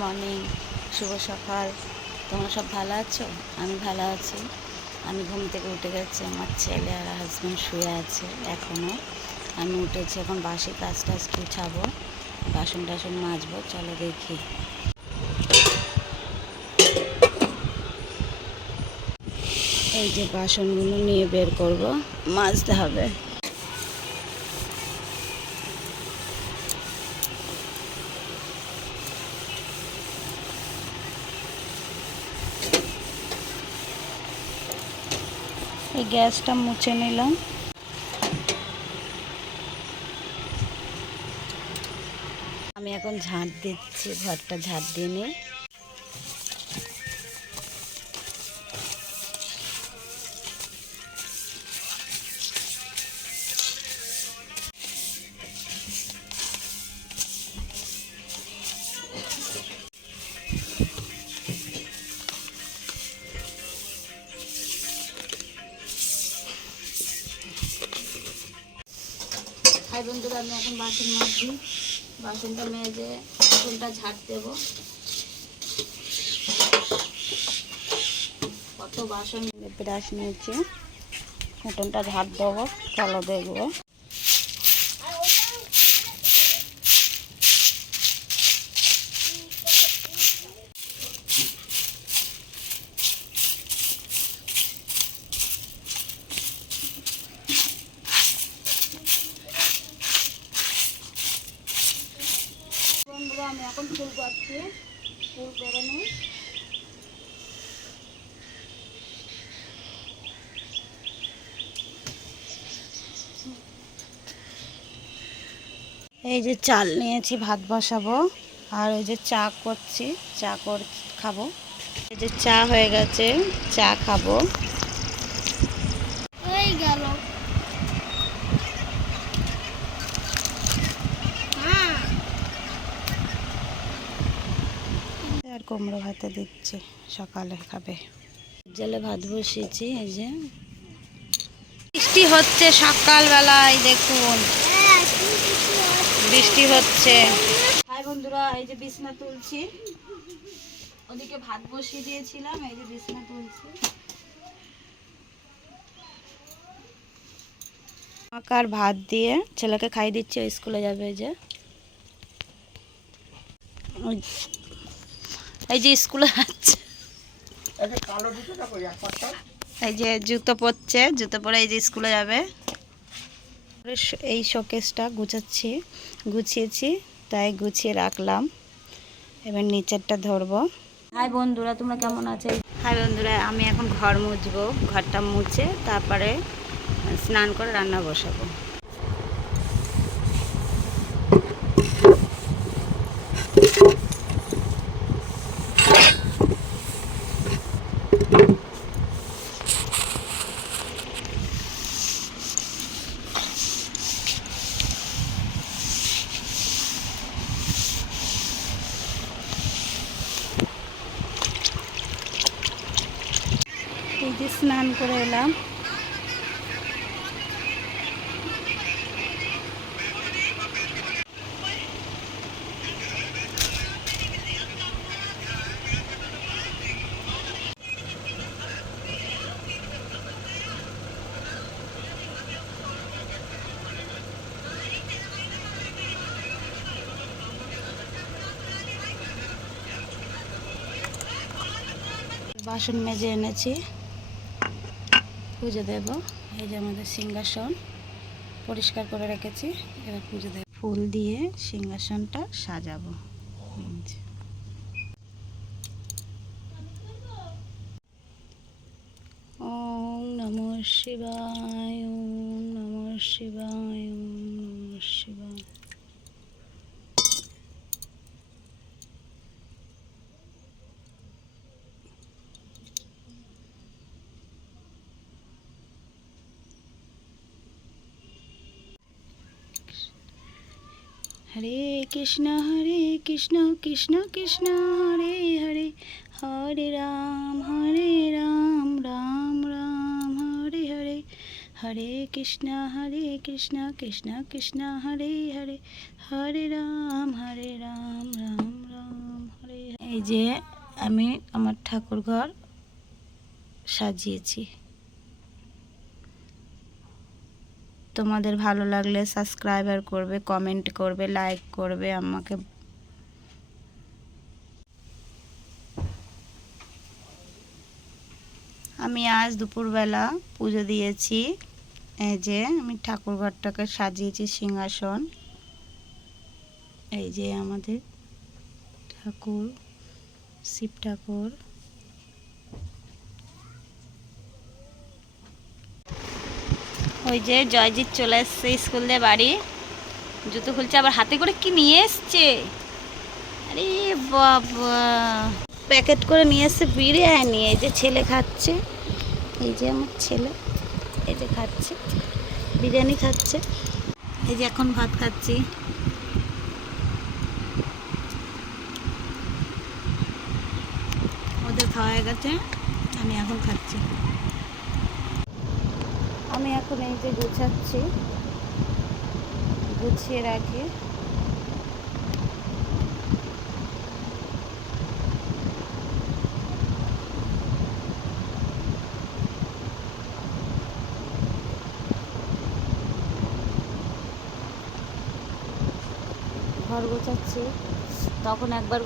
Morning শুভ সকাল। তোমরা সব ভালো আছো? আমি ভালো আছি। আমি ঘুম থেকে উঠে গেছি, আমার ছেলে আর হাজব্যান্ড শুয়ে আছে এখনও আমি উঠেছি, এখন বাসি কাজ টাজ গুছাবো, বাসন টাসন মাজবো, চলো দেখি। এই যে বাসনগুলো নিয়ে বের করব, মাজতে হবে। এই গ্যাসটা মুছে নিলাম। আমি এখন ঝাঁট দিচ্ছি ঘরটা ঝাঁট দিয়ে নিই। বন্ধুরা আমি এখন বাসন মাজছি। বাসনটা মেজে বাসনটা ঝাট দেব। কত বাসন ব্রাশ নিয়েছি। উঠোনটা ঝাড় দেবো চলো দেখব এখন ফুল পাচ্ছি ফুল করে নিই এই যে চাল নিয়েছি, ভাত বসাবো। আর ওই যে চা করছি, চা কর খাব। এই যে চা হয়ে গেছে, চা খাব হয়ে গেল হ্যাঁ আর কুমড়ো ভাতে দিচ্ছি সকালে খাবে। জলে ভাত বসিয়েছি এই যে। বৃষ্টি হচ্ছে সকালবেলায় দেখুন? বৃষ্টি হচ্ছে। হাই বন্ধুরা এই যে বিছনা তুলছি। ওদিকে ভাত বসিয়ে দিয়েছিলাম এই যে বিছনা তুলছি। আকার ভাত দিয়ে ছেলেকে খাই দিচ্ছে স্কুলে যাবে যে। ওই- এই যে স্কুলে যাচ্ছে এই যে জুতো পরছে জুতো পরে এই যে স্কুলে যাবে। এই শোকেসটা গুছাচ্ছি গুছিয়েছি তাই গুছিয়ে রাখলাম। এবার নিচেরটা ধরবো। হাই বন্ধুরা তোমরা কেমন আছো? হাই বন্ধুরা আমি এখন ঘর মুছবো ঘরটা মুছে তারপরে স্নান করে রান্না বসাবো এই যে স্নান করে এলাম। বাসন মেজে এনেছি। পুজো দেব। এই যে আমাদের সিংহাসন পরিষ্কার করে রেখেছি এবার পুজো দেব। ফুল দিয়ে সিংহাসনটা সাজাবো। ও নম ওম নমঃ শিবায় ওম নম শিবায় ওম নমঃ শিবায় হরে কৃষ্ণ হরে কৃষ্ণ কৃষ্ণ কৃষ্ণ, হরে হরে। হরে রাম হরে রাম রাম রাম, হরে হরে। হরে কৃষ্ণ হরে কৃষ্ণ কৃষ্ণ কৃষ্ণ, হরে হরে। হরে রাম হরে রাম রাম রাম, হরে এই যে আমি আমার ঠাকুর ঘর সাজিয়েছি। তোমাদের ভালো লাগলে সাবস্ক্রাইবার করবে কমেন্ট করবে লাইক করবে আমাকে। আমি আজ দুপুরবেলা পুজো দিয়েছি, এই যে আমি ঠাকুর ঘরটাকে সাজিয়েছি সিংহাসন। এই যে আমাদের ঠাকুর, শিব ঠাকুর। ওই যে জয়জিৎ চলে এসছে স্কুল দিয়ে বাড়ি। জুতো খুলছে, আবার হাতে করে কি নিয়ে এসছে? আরে বাবা। প্যাকেট করে নিয়ে এসছে বিরিয়ানি, এই যে ছেলে খাচ্ছে। এই যে আমার ছেলে, এই যে খাচ্ছে, বিরিয়ানি খাচ্ছে। এই যে এখন ভাত খাচ্ছি। ওদের খাওয়া গেছে, আমি এখন খাচ্ছি। এখন এই যে গুছাচ্ছি গুছিয়ে রাখি। ঘর গোছাচ্ছি। তখন একবার